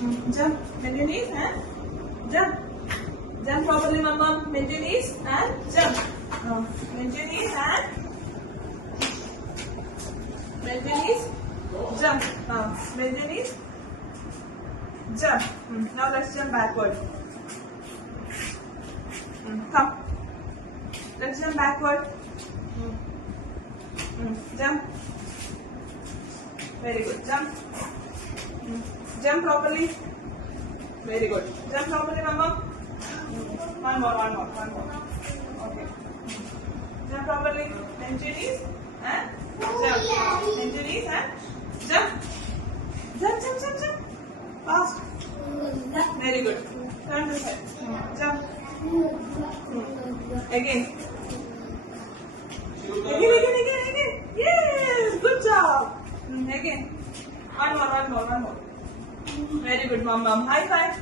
Jump. Bend your knees and jump. Jump properly, mama. Bend your knees and jump. Bend your knees and bend your knees. Jump. Bend your knees. Jump. Now let's jump backward. Come. Let's jump backward. Jump. Very good. Jump. Jump properly. Very good. Jump properly, mama. One more. Okay. Jump properly. Bend your knees and jump. Bend your knees and jump. Jump. Fast. Very good. Turn this side. Jump. Again. Yes. Good job. Again. One more. Very good, mom. High five.